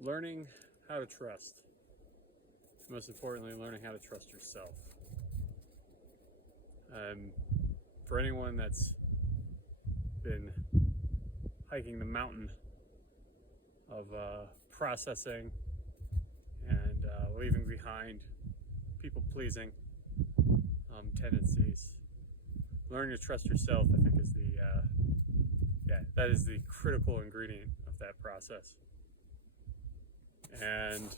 Learning how to trust. Most importantly, learning how to trust yourself. Um, for anyone that's been hiking the mountain of processing and leaving behind people pleasing tendencies, learning to trust yourself, I think, is that is the critical ingredient of that process. And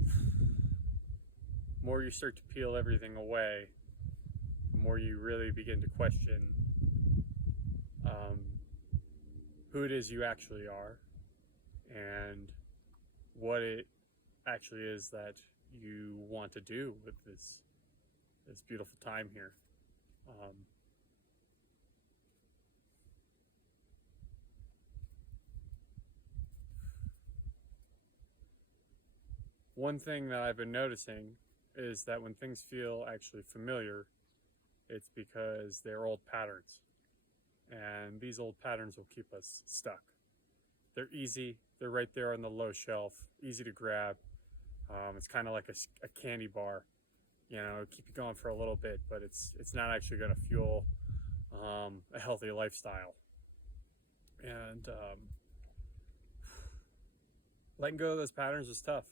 the more you start to peel everything away, the more you really begin to question who it is you actually are and what it actually is that you want to do with this beautiful time here. One thing that I've been noticing is that when things feel actually familiar, it's because they're old patterns. And these old patterns will keep us stuck. They're easy, they're right there on the low shelf, easy to grab. It's kind of like a candy bar, keep you going for a little bit, but it's not actually going to fuel a healthy lifestyle. And letting go of those patterns is tough.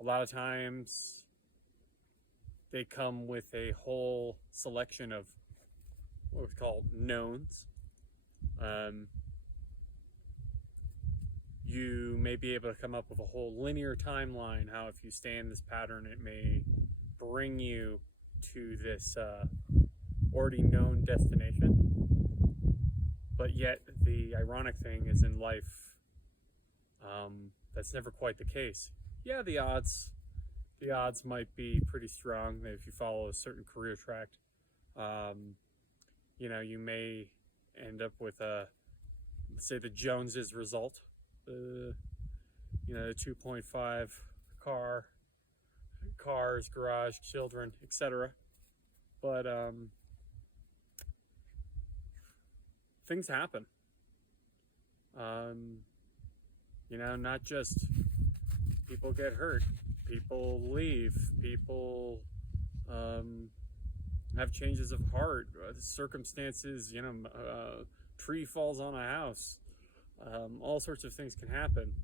A lot of times they come with a whole selection of what we call knowns. You may be able to come up with a whole linear timeline, how if you stay in this pattern, it may bring you to this already known destination. But yet, the ironic thing is in life, that's never quite the case. Yeah, the odds might be pretty strong that if you follow a certain career track, you may end up with let's say the Joneses result, the 2.5 cars, garage, children, etc. But things happen. Not just people get hurt, people leave, people have changes of heart, circumstances, tree falls on a house, all sorts of things can happen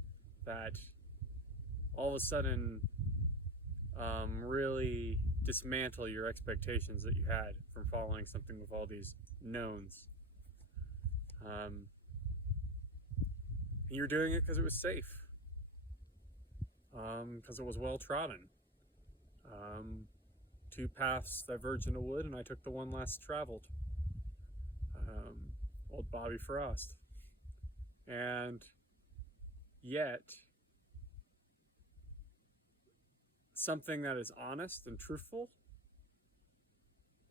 that all of a sudden really dismantle your expectations that you had from following something with all these knowns. You're doing it because it was safe, because it was well trodden. Two paths diverged in a wood, and I took the one less traveled. Old Bobby Frost. And yet, something that is honest and truthful,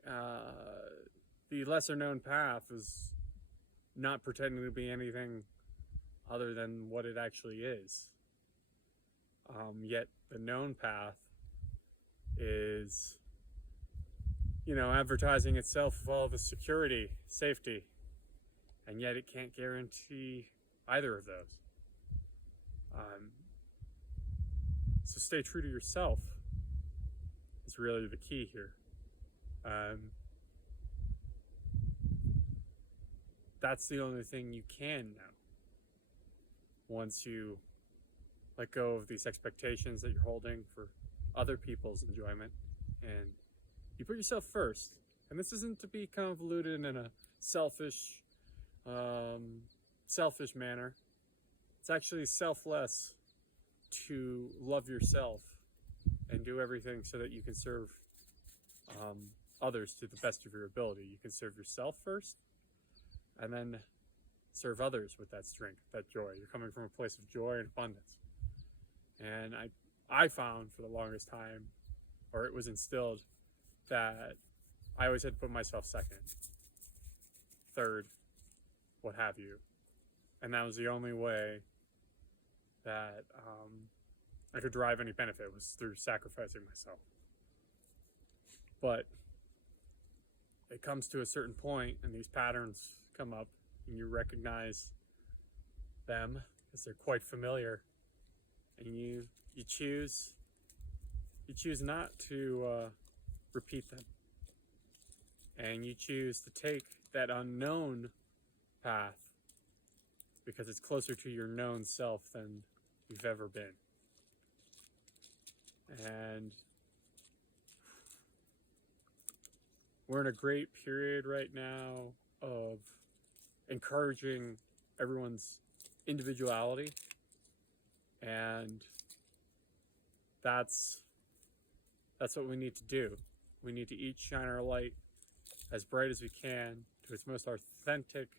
the lesser known path is not pretending to be anything other than what it actually is. Yet the known path is, advertising itself with all the security, safety, and yet it can't guarantee either of those. So stay true to yourself is really the key here. That's the only thing you can know. Once you let go of these expectations that you're holding for other people's enjoyment, and you put yourself first. And this isn't to be convoluted in a selfish manner. It's actually selfless to love yourself and do everything so that you can serve others to the best of your ability. You can serve yourself first, and then serve others with that strength, that joy. You're coming from a place of joy and abundance. And I found for the longest time, or it was instilled, that I always had to put myself second, third, what have you. And that was the only way that I could derive any benefit, was through sacrificing myself. But it comes to a certain point, and these patterns come up, and you recognize them because they're quite familiar, and you choose not to repeat them, and you choose to take that unknown path because it's closer to your known self than you've ever been. And we're in a great period right now of encouraging everyone's individuality, and that's what we need to do. We need to each shine our light as bright as we can to its most authentic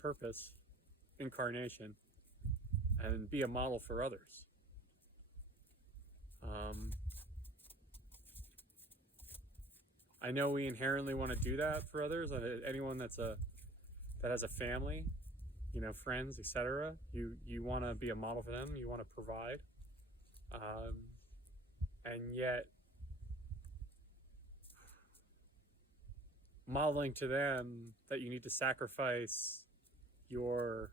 purpose, incarnation, and be a model for others. I know we inherently want to do that for others. Anyone that has a family, friends, etc. You want to be a model for them. You want to provide, and yet modeling to them that you need to sacrifice your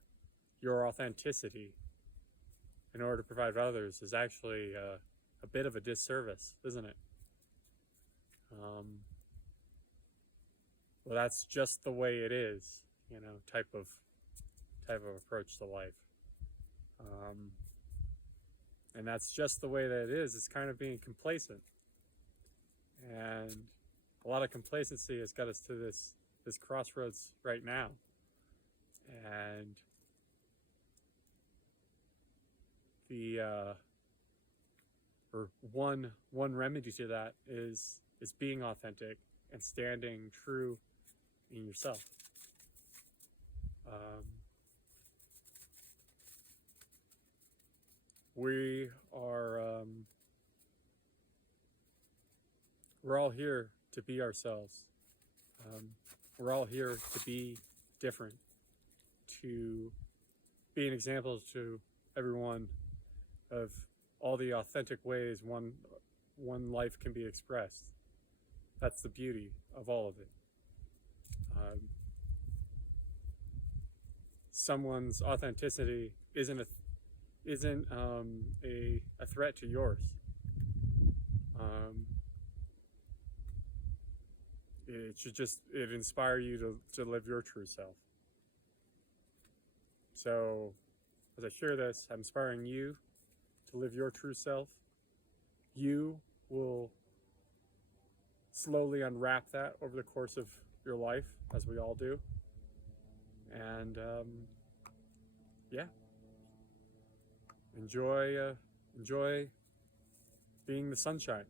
authenticity in order to provide for others is actually a bit of a disservice, isn't it? Well, that's just the way it is, type of approach to life. And that's just the way that it is. It's kind of being complacent. And a lot of complacency has got us to this crossroads right now. And one remedy to that is being authentic and standing true in yourself. We are we're all here to be ourselves. We're all here to be different, to be an example to everyone of all the authentic ways one life can be expressed. That's the beauty of all of it. Someone's authenticity isn't a threat to yours. It should it inspire you to live your true self. So, as I share this, I'm inspiring you to live your true self. You will slowly unwrap that over the course of your life, as we all do. And enjoy being the sunshine.